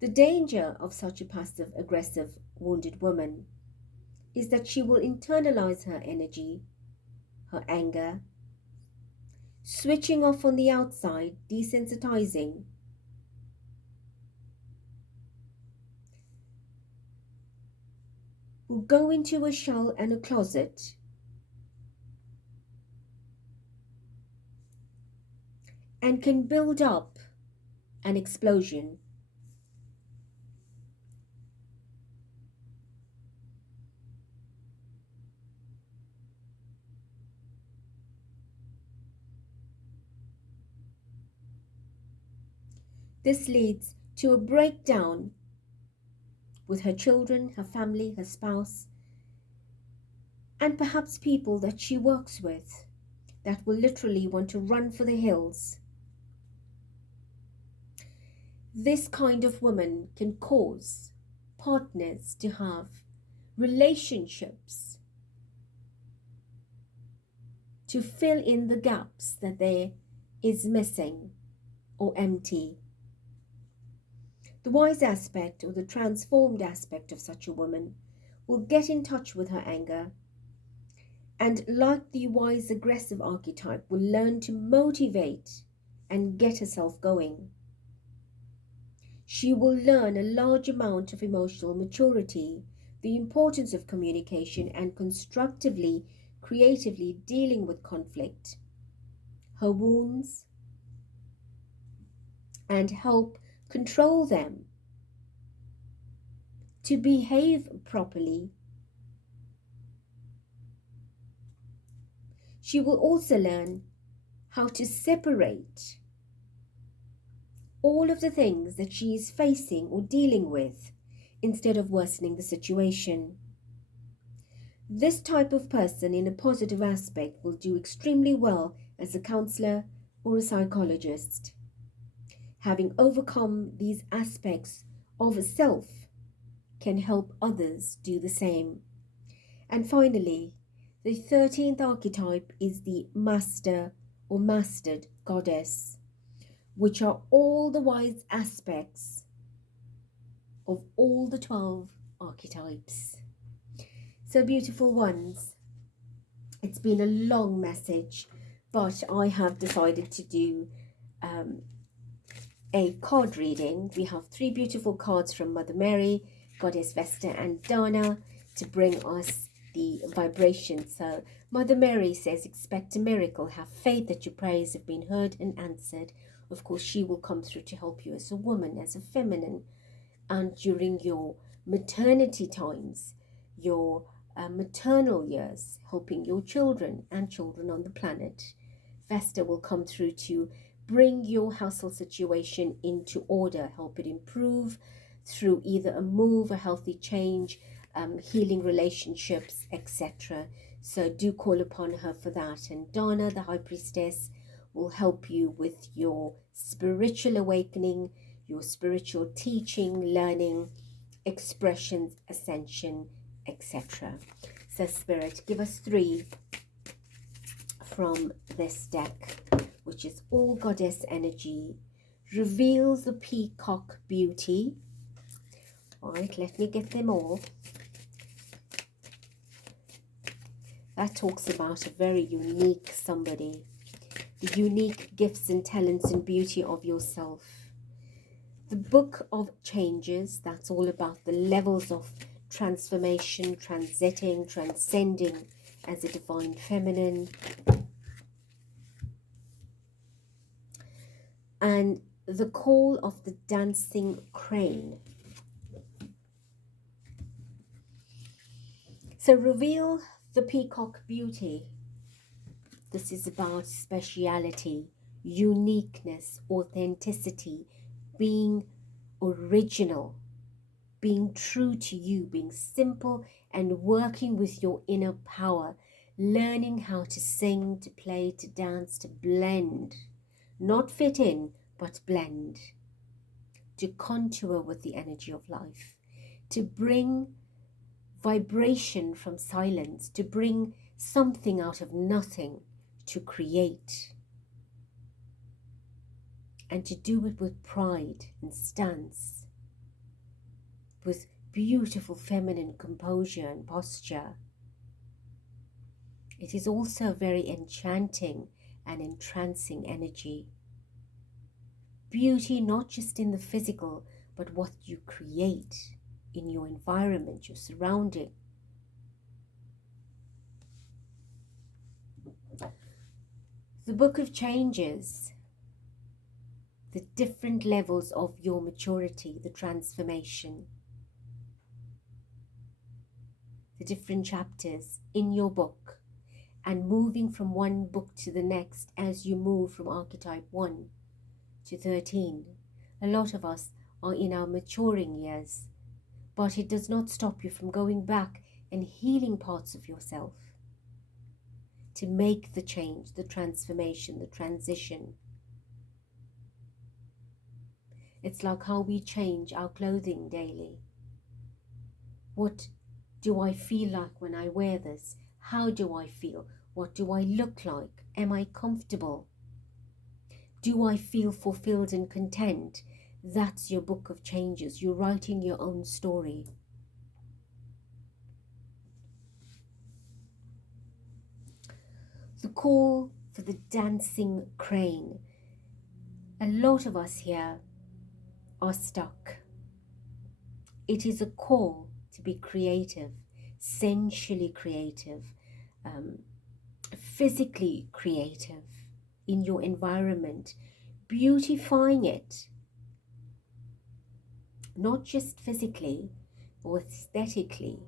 The danger of such a passive, aggressive, wounded woman is that she will internalize her energy, her anger, switching off on the outside, desensitizing, will go into a shell and a closet and can build up an explosion. This leads to a breakdown with her children, her family, her spouse, and perhaps people that she works with that will literally want to run for the hills. This kind of woman can cause partners to have relationships to fill in the gaps that there is missing or empty. The wise aspect or the transformed aspect of such a woman will get in touch with her anger, and like the wise aggressive archetype, will learn to motivate and get herself going. She will learn a large amount of emotional maturity, the importance of communication, and constructively, creatively dealing with conflict, her wounds, and help control them, to behave properly. She will also learn how to separate all of the things that she is facing or dealing with instead of worsening the situation. This type of person in a positive aspect will do extremely well as a counselor or a psychologist. Having overcome these aspects of self can help others do the same. And finally, the 13th archetype is the master or mastered goddess, which are all the wise aspects of all the 12 archetypes. So beautiful ones, it's been a long message, but I have decided to do a card reading. We have 3 beautiful cards from Mother Mary, Goddess Vesta, and Dana to bring us the vibration. So Mother Mary says, expect a miracle, have faith that your prayers have been heard and answered. Of course, she will come through to help you as a woman, as a feminine, and during your maternity times, your maternal years, helping your children and children on the planet. Vesta will come through to bring your household situation into order, help it improve through either a move, a healthy change, healing relationships, etc. So do call upon her for that. And Dana, the High Priestess, will help you with your spiritual awakening, your spiritual teaching, learning, expressions, ascension, etc. So Spirit, give us 3 from this deck, which is all goddess energy, reveals the peacock beauty. All right, let me get them all. That talks about a very unique somebody, the unique gifts and talents and beauty of yourself. The Book of Changes, that's all about the levels of transformation, transiting, transcending as a divine feminine. And the call of the dancing crane. So reveal the peacock beauty. This is about speciality, uniqueness, authenticity, being original, being true to you, being simple and working with your inner power, learning how to sing, to play, to dance, to blend, not fit in, but blend, to contour with the energy of life, to bring vibration from silence, to bring something out of nothing, to create, and to do it with pride and stance, with beautiful feminine composure and posture. It is also a very enchanting and entrancing energy. Beauty not just in the physical, but what you create in your environment, your surrounding. The Book of Changes, the different levels of your maturity, the transformation, the different chapters in your book, and moving from one book to the next as you move from archetype 1 to 13. A lot of us are in our maturing years, but it does not stop you from going back and healing parts of yourself to make the change, the transformation, the transition. It's like how we change our clothing daily. What do I feel like when I wear this? How do I feel? What do I look like? Am I comfortable? Do I feel fulfilled and content? That's your book of changes. You're writing your own story. The call for the dancing crane. A lot of us here are stuck. It is a call to be creative, sensually creative, physically creative in your environment, beautifying it, not just physically or aesthetically,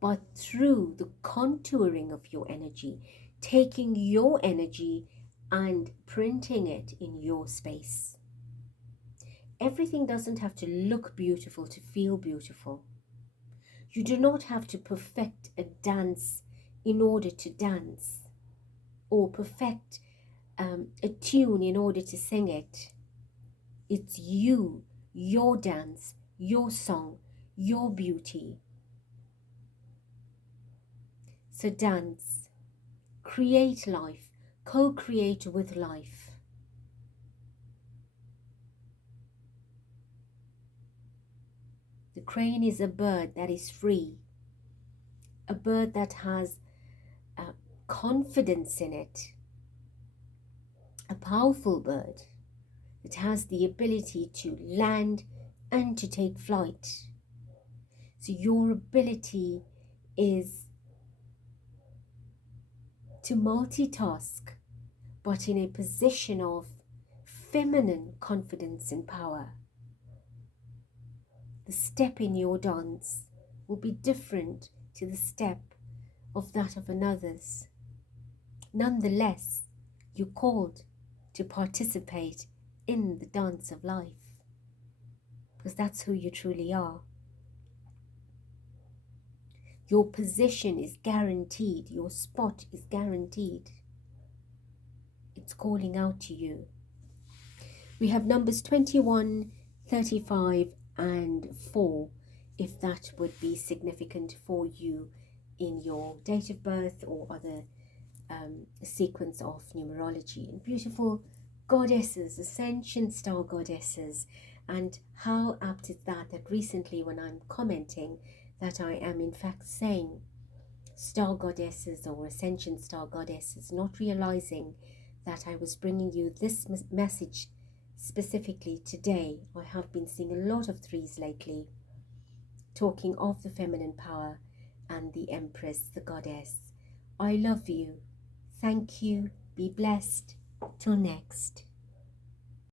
but through the contouring of your energy, taking your energy and printing it in your space. Everything doesn't have to look beautiful to feel beautiful. You do not have to perfect a dance in order to dance, or perfect a tune in order to sing it. It's you, your dance, your song, your beauty. So dance, create life, co-create with life. The crane is a bird that is free, a bird that has confidence in it, a powerful bird that has the ability to land and to take flight. So your ability is to multitask, but in a position of feminine confidence and power. The step in your dance will be different to the step of that of another's. Nonetheless, you're called to participate in the dance of life, because that's who you truly are. Your position is guaranteed. Your spot is guaranteed. It's calling out to you. We have numbers 21, 35, and 4, if that would be significant for you in your date of birth or other sequence of numerology. And beautiful goddesses, ascension star goddesses. And how apt is that recently when I'm commenting that I am in fact saying star goddesses or ascension star goddesses, not realizing that I was bringing you this message specifically today. I have been seeing a lot of 3s lately, talking of the feminine power and the empress, the goddess, I love you. Thank you. Be blessed. Till next.